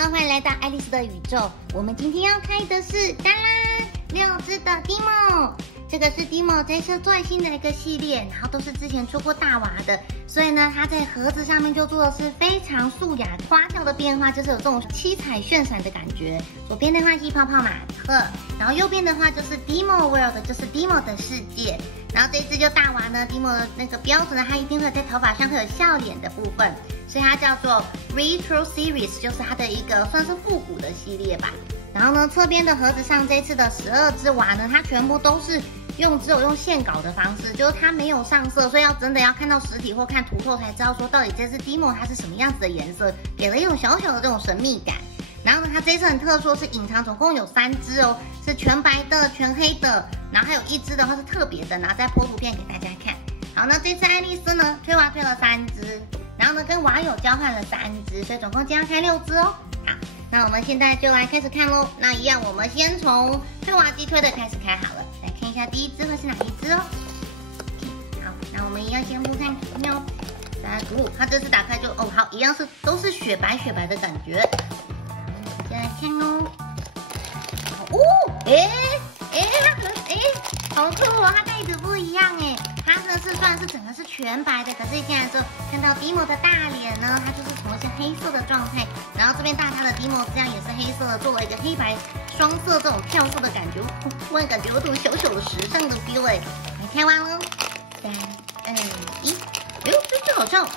Hello， 欢迎来到爱丽丝的宇宙。我们今天要开的是当啦6只的 Dimo， 这个是 Dimo 这次最新的一个系列，然后都是之前出过大娃的，所以呢，它在盒子上面就做的是非常素雅花俏的变化，就是有这种七彩炫闪的感觉。左边的话是泡泡玛特，然后右边的话就是 Dimo World， 就是 Dimo 的世界。然后这一只就大娃呢 ，Dimo 的那个标志呢，它一定会在头发上会有笑脸的部分，所以它叫做 Retro Series， 就是它的一个算是复古的系列吧。然后呢，侧边的盒子上这次的12只娃呢，它全部都是只有用线稿的方式，就是它没有上色，所以真的要看到实体或看图透才知道说到底这只 Dimo 它是什么样子的颜色，给了一种小小的这种神秘感。然后呢，它这次很特殊，是隐藏，总共有3只哦，是全白的、全黑的，然后还有1只的话是特别的，然后再播图片给大家看。好，那这次爱丽丝呢，推娃推了3只，然后呢跟娃友交换了3只，所以总共今天要开6只哦。好，那我们现在就来开始看咯。那一样，我们先从推娃机推的开始开好了，来看一下第1只会是哪一只哦。好，那我们一样先不看图片哦。它这次打开就好，一样都是雪白雪白的感觉。好，再来看哦。好酷哦！它盖子不一样哎，它呢是算是整个是全白的，可是现在就看到 Dimo 的大脸呢，它就是呈现黑色的状态，然后这边大它的 Dimo 这样也是黑色的，做了一个黑白双色这种跳色的感觉，突然感觉有种小小的时尚的 feel 哎。来开完喽，3、2、1，这只好像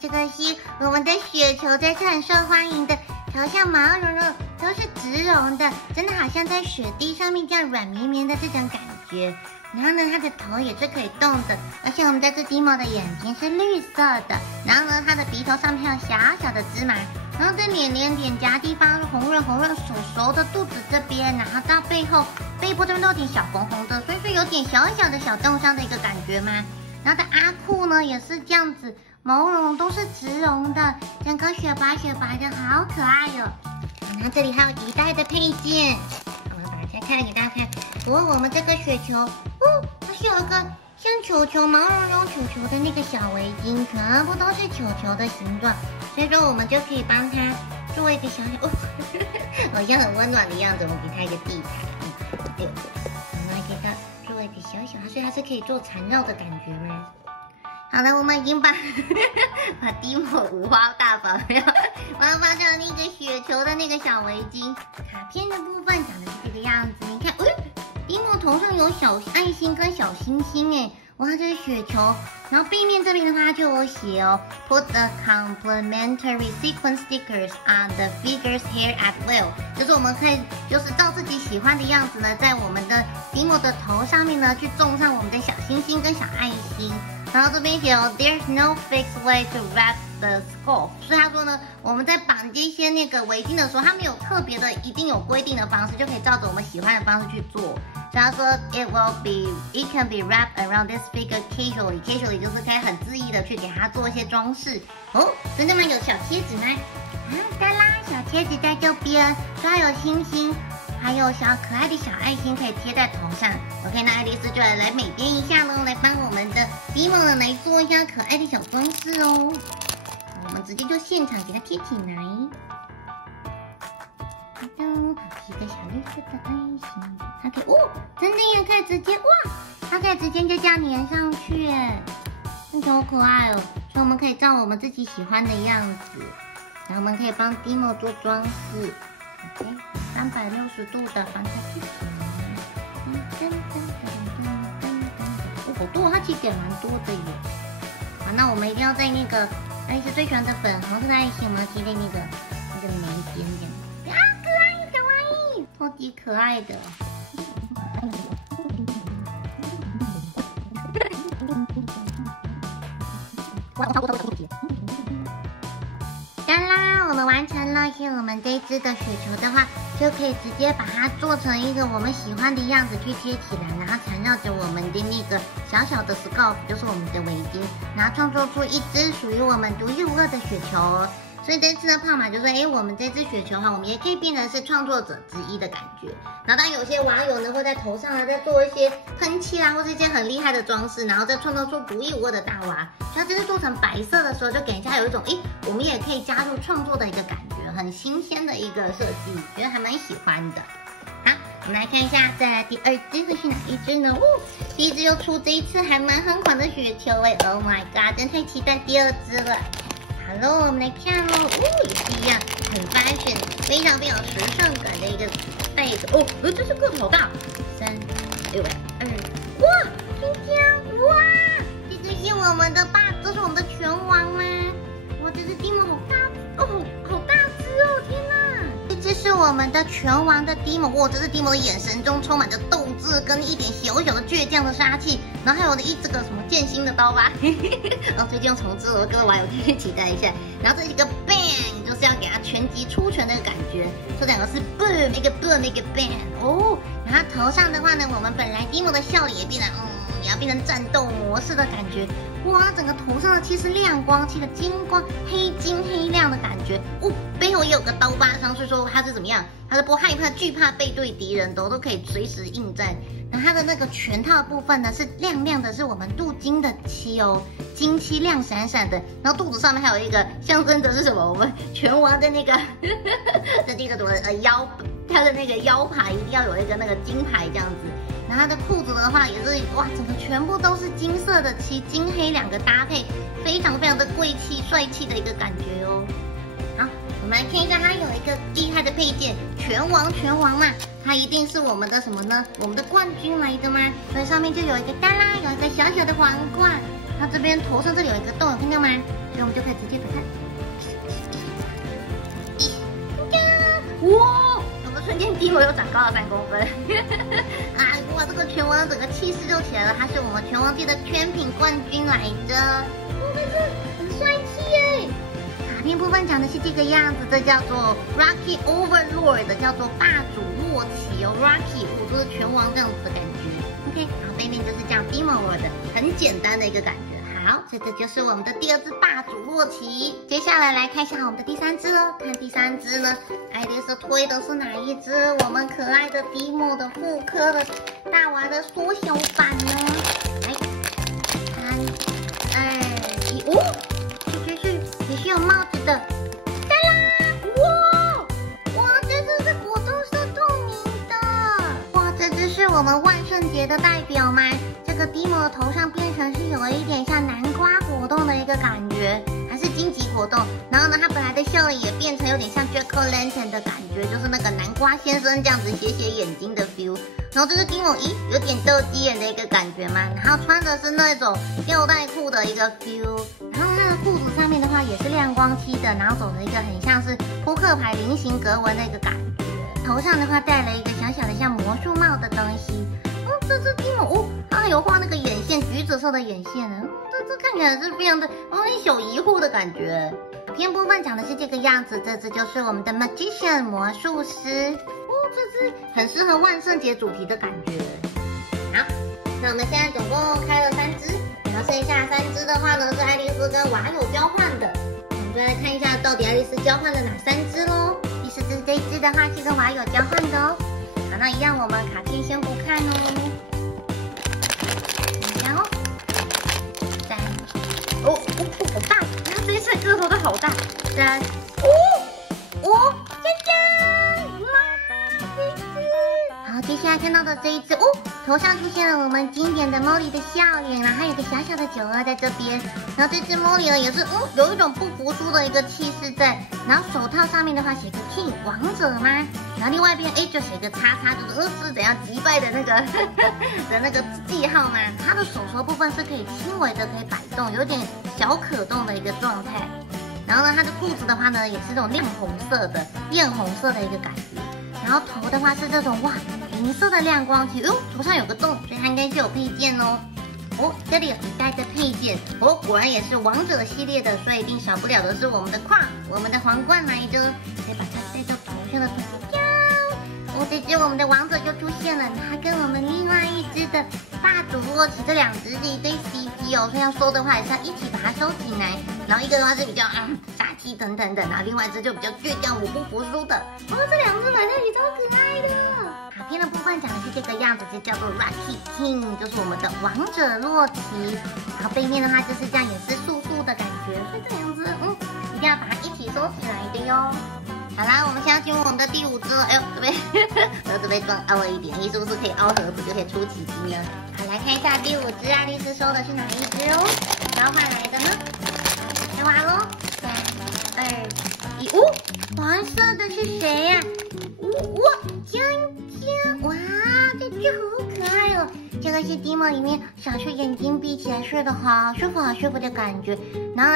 这个是我们的雪球，这次很受欢迎的，头上毛茸茸，都是植绒的，真的好像在雪地上面这样软绵绵的这种感觉。然后呢，它的头也是可以动的，而且我们这只 Dimo 的眼睛是绿色的，然后呢，它的鼻头上面有小小的芝麻，然后在脸颊地方是红润红润，手的肚子这边，然后到背部这边都有点小红红的，所以说有点小小的小冻伤的一个感觉嘛。然后的阿酷呢也是这样子，毛茸都是植绒的，整个雪白雪白的，好可爱哦。然后这里还有1袋的配件，我们把它开给大家看。我们这个雪球，它是有一个像球球毛茸茸球球的那个小围巾，全部都是球球的形状，所以说我们就可以帮它做一个小小好像很温暖的样子。我们给它一个地毯，我们来给它做一个小小，所以它是可以做缠绕的感觉吗？好了，我们已经把Dimo5花大绑了，然后放上那个雪球的那个小围巾。卡片的部分长得是这个样子，你看，Dimo头上有小爱心跟小星星哎，哇，这是雪球。然后背面这边的话它就有写哦 ，Put the complimentary sequin stickers on the figure's hair at will， 就是我们可以就是照自己喜欢的样子呢，在我们的 Dimo 的头上面呢去种上我们的小星星跟小爱心。然后这边写哦 ，There's no fixed way to wrap the scarf， 所以他说呢，我们在绑这些那个围巾的时候，它没有特别的一定有规定的方式，就可以照着我们喜欢的方式去做。所以他说 it can be wrapped around this figure casually 就是可以很恣意的去给它做一些装饰。真的吗？有小贴纸吗？对啦，小贴纸在这边，所以它有星星。还有小可爱的小爱心可以贴在头上。OK， 那爱丽丝就来美编一下喽，来帮我们的 Dimo 来做一下可爱的小装饰哦。我们直接就现场给它贴起来。一个小绿色的爱心，它可以真的也可以直接它可以直接就这样粘上去耶，真的好可爱哦。所以我们可以照我们自己喜欢的样子，然后我们可以帮 Dimo 做装饰。OK。360度的帮它贴起来，好多，它其实也蛮多的耶。好，那我们一定要在那个爱丽丝最喜欢的粉红色的爱心，我们要贴在那个眉边这样。可爱，可爱，超级可爱的。当啦，我们完成了，所以我们这一只的雪球的话，就可以直接把它做成一个我们喜欢的样子去贴起来，然后缠绕着我们的那个小小的 scarf， 就是我们的围巾，然后创作出一只属于我们独一无二的雪球。所以这次呢，胖马就说，我们这只雪球哈，我们也可以变成是创作者之一的感觉。然后当然有些网友呢会在头上啊再做一些喷漆啊，或是一些很厉害的装饰，然后再创造出独一无二的大娃。所以它这次做成白色的时候，就给人家有一种我们也可以加入创作的一个感觉，很新鲜的一个设计，觉得还蛮喜欢的。好，我们来看一下，再来第二只会是哪一只呢？第一只又出这一次还蛮很款的雪球，Oh my god， 真太期待第二只了。好喽，我们来看哦，也是一样，很 fashion， 非常非常时尚感的一个袋子哦，这是个头好大，3、6、2，哇，天天，哇，这个是我们的这是我们的拳王吗？哇，这只蒂莫好大哦，好大只哦，天哪！这只是我们的拳王的蒂莫，哇，这是蒂莫的眼神中充满着斗志跟一点小小的倔强的杀气，然后还有这个什么剑心的刀吧，然后最近又重置了，各位网友可以期待一下。然后这一个 bang 就是要给他拳击出拳的感觉，这两个是 boom 一个 boom 一个 bang 哦。然后头上的话呢，我们本来蒂莫的笑脸也变得也要变成战斗模式的感觉，哇，整个头上的漆是亮光漆的金光黑金黑亮的感觉，背后也有个刀疤伤，所以说它是怎么样？它是不害怕惧怕背对敌人的，都可以随时应战。然后它的那个拳套部分呢是亮亮的，是我们镀金的漆哦，金漆亮闪闪的。然后肚子上面还有一个象征的是什么？我们拳王的那个的这个什么腰，它的那个腰牌一定要有一个那个金牌这样子。然后它的裤子的话也是哇，整个全部都是金色的漆，金黑两个搭配，非常非常的贵气帅气的一个感觉哦。好，我们来看一下，它有一个厉害的配件，拳王嘛，它一定是我们的什么呢？我们的冠军来的吗？所以上面就有一个哒啦，有一个小小的皇冠，它这边头上这里有一个洞，有看到吗？所以我们就可以直接打开。哇！我们瞬间蒂莫又长高了3公分，哇，这个拳王的整个气势就起来了，他是我们拳王界的圈品冠军来着，但是很帅气耶。卡片部分讲的是这个样子，这叫做 Rocky Overlord， 叫做霸主洛奇哦 ，Rocky， 就是拳王这样子的感觉。OK， 然后背面就是这样 Demo World， 很简单的一个感觉。好，这就是我们的第二只霸主洛奇。接下来来看一下我们的第3只哦，看第3只呢，爱丽丝推的是哪一只？我们可爱的蒂莫的复刻的大娃的缩小版呢？来，3、2、1，这只是也是有帽子的，哒啦！哇，这只是果冻是透明的，哇，这只是我们万圣节的代表吗？这个蒂莫的头上变成是有一点像南瓜果冻的一个感觉，还是荆棘果冻。然后呢，它本来的笑脸也变成有点像 Jack-o'-lantern 的感觉，就是那个南瓜先生这样子斜斜眼睛的 feel。然后这个蒂莫，有点斗鸡眼的一个感觉嘛。然后穿的是那种吊带裤的一个 feel。然后它的裤子上面的话也是亮光漆的，然后走着一个很像是扑克牌菱形格纹的一个感觉。头上的话戴了一个小小的像魔术帽的东西。这只蒂莫它还有画那个眼线，橘紫色的眼线呢。这看起来是非常的小疑惑的感觉。片部分讲的是这个样子，这只就是我们的 Magician 魔术师。这只很适合万圣节主题的感觉。好，那我们现在总共开了3只，然后剩下3只的话呢是爱丽丝跟瓦友交换的。我们就来看一下到底爱丽丝交换了哪3只咯。第4只这一只的话是跟瓦友交换的哦。好，那一样我们卡片先不看哦。然后3，好大！它这一次个头都好大。3，香香，哇，这一只。好，接下来看到的这一只，头上出现了我们经典的 Molly 的笑脸，然后还有一个小小的酒窝在这边。然后这只 Molly 呢也是，有一种不服输的一个气势在。然后手套上面的话写个 King 王者吗？然后另外一边就写个叉叉，就是是怎样击败的那个的那个记号吗？它的手手部分是可以轻微的可以摆动，有点小可动的一个状态。然后呢，它的裤子的话呢也是这种艳红色的一个感觉。然后头的话是这种银色的亮光漆，头上有个洞，所以它应该是有配件哦。这里有一袋的配件，果然也是王者系列的，所以一定少不了的是我们的crown，我们的皇冠来着，可以把它戴到头上的这只我们的王者就出现了，它跟我们另外一只的霸主洛奇这2只是一对 CP哦，所以要收的话也是要一起把它收进来，然后一个的话是比较傻气腾腾的，然后另外一只就比较倔强，我不服输的。哦，这两只来特也超可爱的。卡片的部分讲的是这个样子，就叫做 Rocky King， 就是我们的王者洛奇。然后背面的话就是这样，也是素素的感觉，所以这两只一定要把它一起收起来的哟。好啦，我们现在进入我们的第5只了。哎呦，盒子被撞凹了一点，你是不是可以凹盒子就可以出奇迹呢？好，来看一下第5只，爱丽丝收的是哪一只哦？交换来的呢？开完喽，3、2、1，黄色的是谁呀？哇，江江，哇，这只好可爱哦。这个是 Dimo 里面小时候眼睛闭起来睡得好舒服好舒服的感觉。然后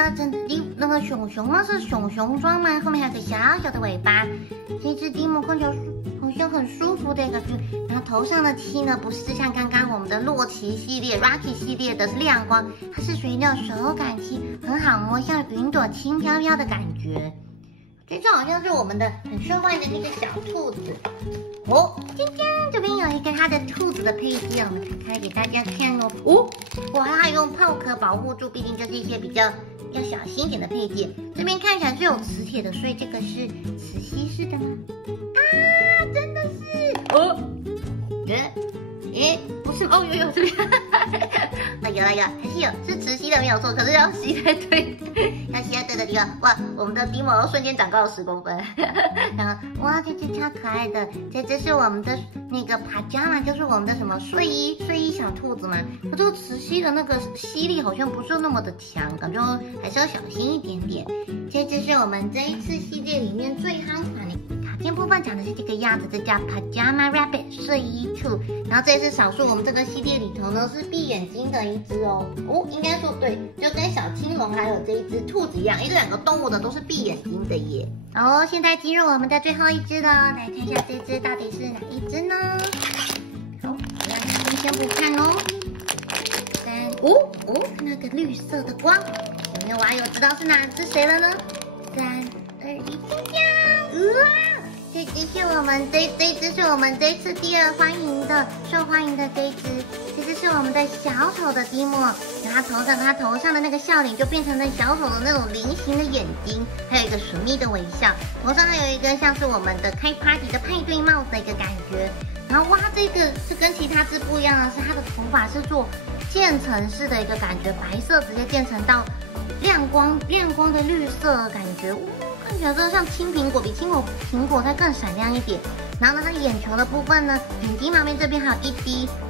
那个熊熊呢是熊熊装嘛，后面还有个小小的尾巴。这只 Dimo 看起来好像很舒服的感觉。然后头上的漆呢不是像刚刚我们的洛奇系列 Rocky 系列的是亮光，它是属于那种手感漆，很好摸，像云朵轻飘飘的感觉。这只好像是我们的很受欢迎的那个小兔子哦。今天这边有一个它的兔子的配件，我们开给大家看哦。哇，它用泡壳保护住，毕竟就是一些比较要小心一点的配件。这边看起来是有磁铁的，所以这个是磁吸式的吗？真的是哦。不是哦，有这边有，还是有，是磁吸的没有错，可是要吸在对，要吸在对的地方。哇，我们的 Dimo 瞬间长高了10公分。然后哇，这只超可爱的，这只是我们的那个pajama，就是我们的什么睡衣小兔子嘛。可这个磁吸的那个吸力好像不是那么的强，感觉还是要小心一点点。这只是我们这一次系列里面最夯款的。卡片部分讲的是这个样子，这叫 Pajama Rabbit 睡衣兔。然后这是少数我们这个系列里头呢是闭眼睛的一只哦。应该说对，就跟小青龙还有这一只兔子一样，这两个动物的都是闭眼睛的耶。现在进入我们的最后一只了，来看一下这只到底是哪一只呢？好，先不看哦。看那个绿色的光，有没有网友知道是谁了呢？3、2、1，这只是我们这只是我们这一次第2受欢迎的这只是我们的小丑的 Dimo， 然后他头上的那个笑脸就变成了小丑的那种菱形的眼睛，还有一个神秘的微笑，头上还有一个像是我们的开 party 的派对帽子的一个感觉。然后哇，这个是跟其他只不一样的是，它的头发是做渐层式的一个感觉，白色直接渐层到亮光的绿色的感觉。看起来真的像青苹果，比苹果再更闪亮一点。然后呢，它眼球的部分呢，眼睛旁边这边还有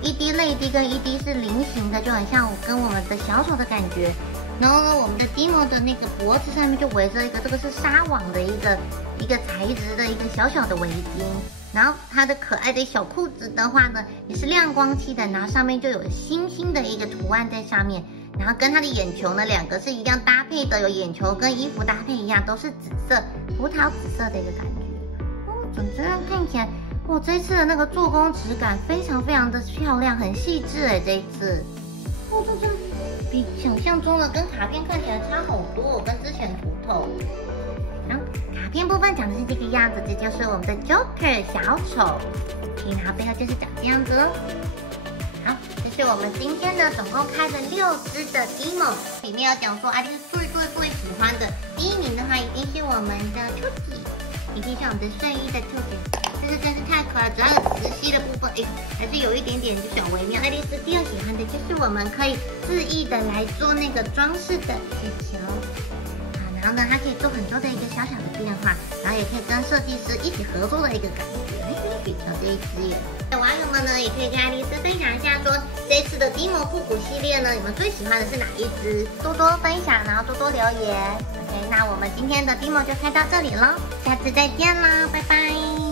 一滴泪滴跟一滴是菱形的，就很像跟我们的小丑的感觉。然后呢，我们的 Dimo 的那个脖子上面就围着一个这个是纱网的一个材质的一个小小的围巾。然后它的可爱的小裤子的话呢，也是亮光漆的，然后上面就有星星的一个图案在上面。然后跟它的眼球呢，两个是一样搭配的，有眼球跟衣服搭配一样，都是紫色，葡萄紫色的一个感觉。整这样看起来，这一次的那个做工质感非常的漂亮，很细致这一次。这比想象中的跟卡片看起来差好多，跟之前图头。然后卡片部分讲的是这个样子，这就是我们的 Joker 小丑。然后背后就是长这样子哦。好，这是我们今天的总共开了6只的 Dimo， 里面有讲说爱丽丝最喜欢的第1名的话，一定是我们的兔子，一定是我们的睡衣的兔子。这个真是太可爱了，主要有磁吸的部分，还是有一点点小微妙。爱丽丝第2喜欢的就是我们可以恣意的来做那个装饰的雪球。然后呢，它可以做很多的一个小小的变化，然后也可以跟设计师一起合作的一个感觉。雪球这一只耶。网友们呢，也可以跟爱丽丝分享一下，说这一次的 Dimo 复古系列呢，你们最喜欢的是哪一只？多多分享，然后多多留言。OK， 那我们今天的 Dimo 就开到这里了，下次再见啦，拜拜。